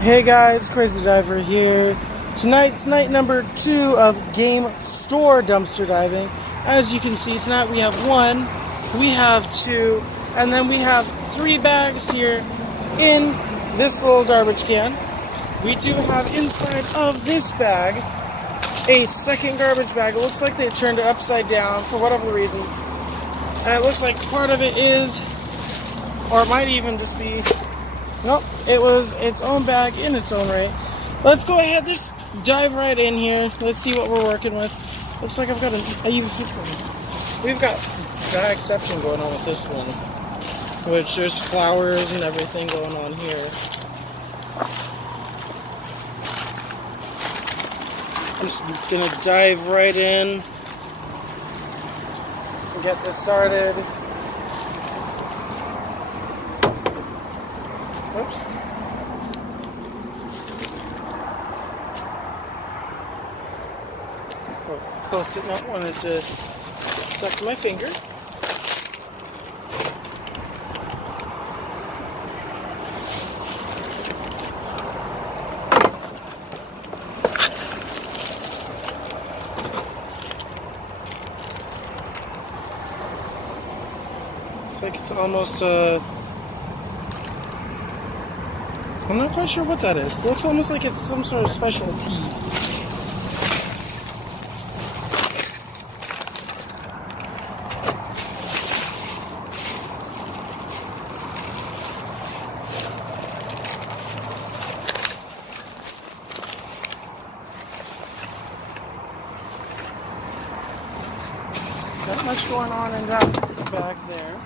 Hey guys, Crazy Diver here. Tonight's night number 2 of Game Store Dumpster Diving. As you can see, tonight we have 1, we have 2, and then we have 3 bags here in this little garbage can. We do have inside of this bag a second garbage bag. It looks like they turned it upside down for whatever reason. And it looks like part of it is, or it might even just be, nope, it was its own bag in its own right. Let's go ahead, just dive right in here. Let's see what we're working with. Looks like I've got we've got exception going on with this one, which there's flowers and everything going on here. I'm just gonna dive right in and get this started. Oops. Oh, Post-it note, wanted to stuck to my finger. It's like it's almost I'm not quite sure what that is. It looks almost like it's some sort of special tea. Not much going on in that bag there.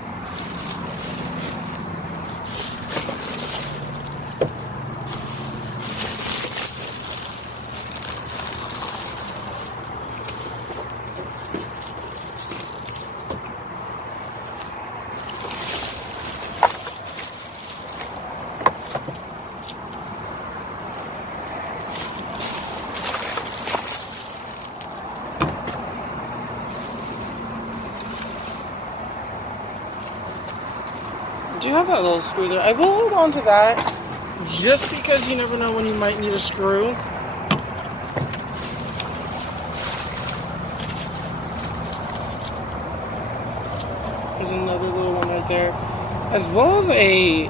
I do have that little screw there. I will hold on to that just because you never know when you might need a screw. There's another little one right there, as well as a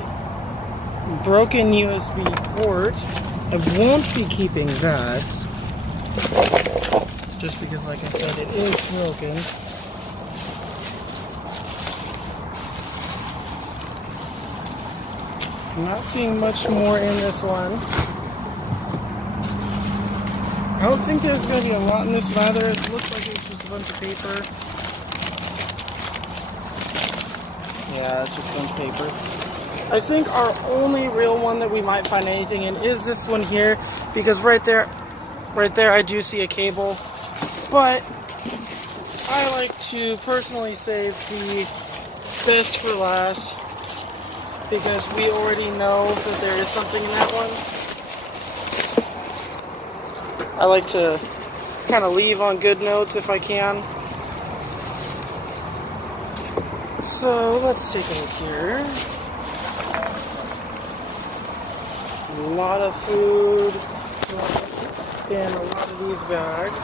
broken USB port. I won't be keeping that just because, like I said, it is broken. I'm not seeing much more in this one. I don't think there's going to be a lot in this one either. It looks like it's just a bunch of paper. Yeah, it's just a bunch of paper. I think our only real one that we might find anything in is this one here, because right there I do see a cable. But I like to personally save the best for last, because we already know that there is something in that one. I like to kind of leave on good notes if I can. So let's take a look here. A lot of food in a lot of these bags.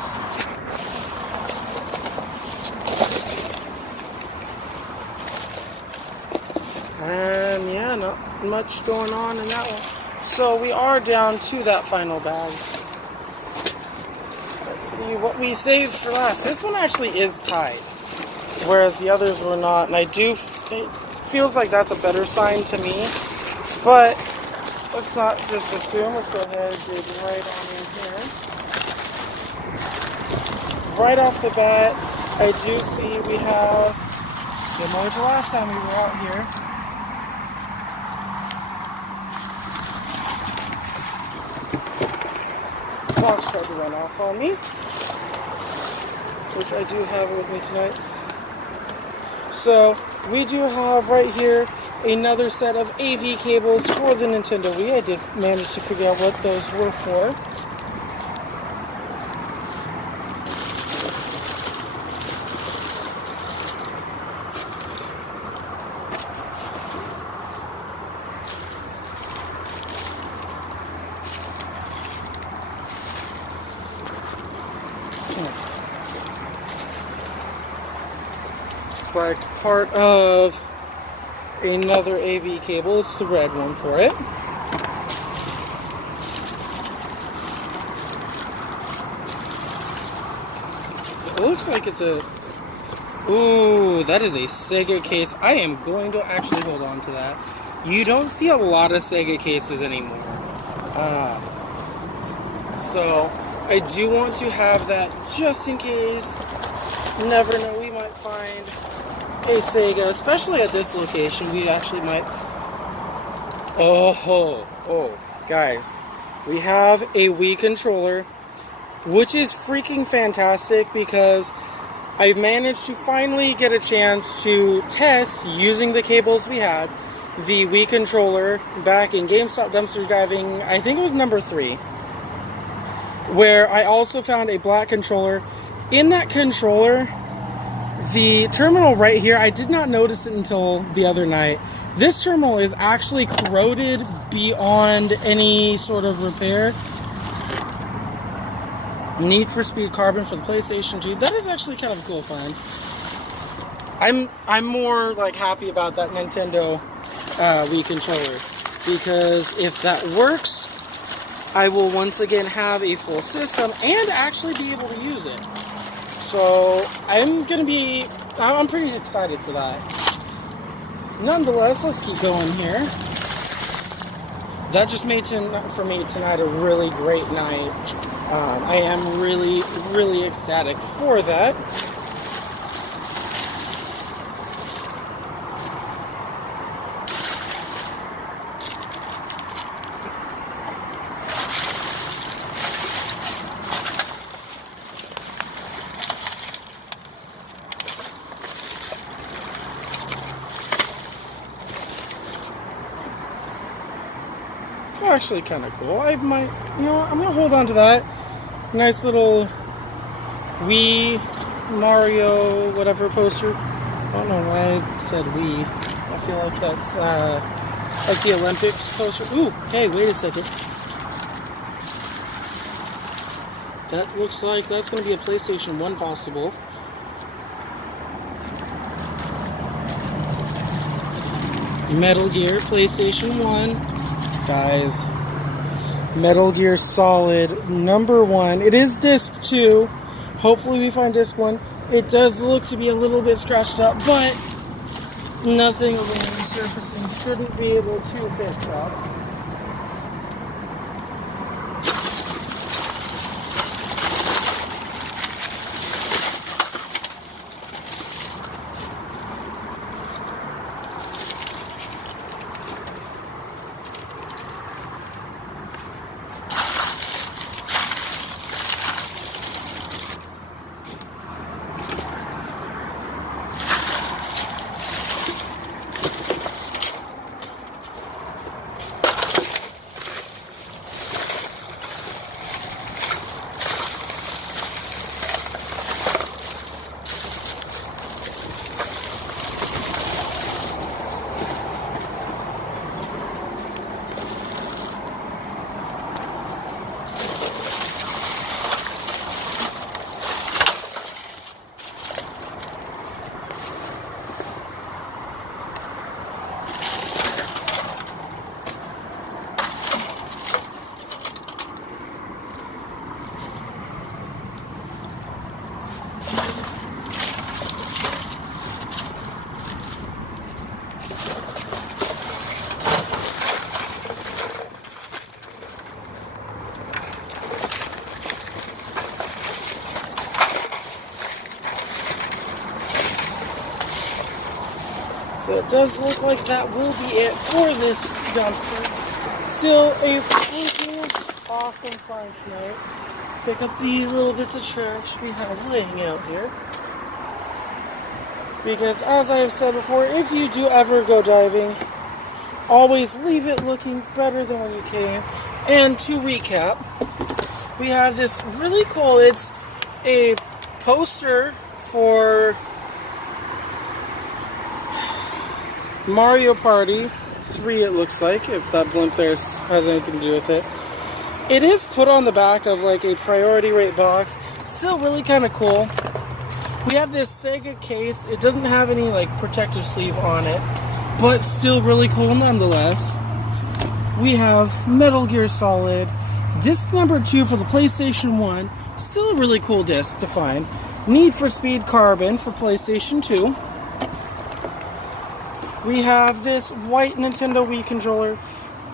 And yeah, not much going on in that one. So we are down to that final bag. Let's see what we saved for last. This one actually is tied, whereas the others were not. And it feels like that's a better sign to me. But let's not just assume. Let's go ahead and dig right on in here. Right off the bat, I do see we have, similar to last time we were out here, clock's tried to run off on me, which I do have with me tonight. So we do have right here another set of AV cables for the Nintendo Wii. I did manage to figure out what those were for. looks like part of another AV cable. It's the red one for it. It looks like it's a... Ooh, that is a Sega case. I am going to actually hold on to that. You don't see a lot of Sega cases anymore. So, I do want to have that just in case. Never know, we might find a Sega, especially at this location. We actually might... Oh, guys. We have a Wii controller, which is freaking fantastic because I managed to finally get a chance to test, using the cables we had, the Wii controller back in GameStop Dumpster Diving, I think it was number 3, where I also found a black controller. In that controller, the terminal right here, I did not notice it until the other night. This terminal is actually corroded beyond any sort of repair. Need for Speed Carbon for the PlayStation 2. That is actually kind of a cool find. I'm more like happy about that Nintendo Wii controller, because if that works, I will once again have a full system and actually be able to use it. So I'm pretty excited for that. Nonetheless, let's keep going here. That just made for me tonight a really great night. I am really, really ecstatic for that. It's actually kind of cool. I might, I'm gonna hold on to that. Nice little Wii Mario whatever poster. I don't know why I said Wii. I feel like that's like the Olympics poster. Ooh, hey, wait a second. That looks like that's gonna be a PlayStation 1 possible. Metal Gear, PlayStation 1. Guys, Metal Gear Solid number 1. It is disc 2. Hopefully we find disc 1. It does look to be a little bit scratched up, but nothing of the resurfacing shouldn't be able to fix up. So it does look like that will be it for this dumpster. Still a freaking awesome find tonight. Pick up the little bits of trash we have laying out here. Because as I have said before, if you do ever go diving, always leave it looking better than when you came. And to recap, we have this really cool, it's a poster for Mario Party 3, it looks like, if that blimp there has anything to do with it. It is put on the back of like a priority rate box. Still really kind of cool. We have this Sega case. It doesn't have any like protective sleeve on it, but still really cool nonetheless. We have Metal Gear Solid, disc number 2 for the PlayStation 1. Still a really cool disc to find. Need for Speed Carbon for PlayStation 2. We have this white Nintendo Wii controller.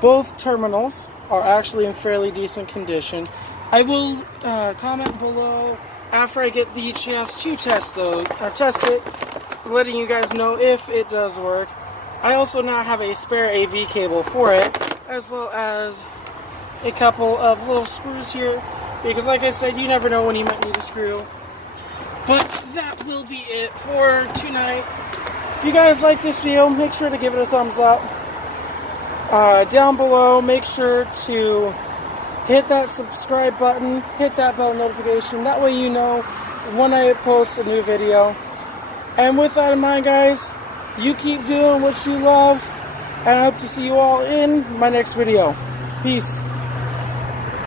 Both terminals are actually in fairly decent condition. I will comment below after I get the chance to test it, letting you guys know if it does work. I also now have a spare AV cable for it, as well as a couple of little screws here, because like I said, you never know when you might need a screw. But that will be it for tonight. If you guys like this video, make sure to give it a thumbs up. Down below, make sure to hit that subscribe button, hit that bell notification. That way you know when I post a new video. And with that in mind, guys, you keep doing what you love, and I hope to see you all in my next video. Peace.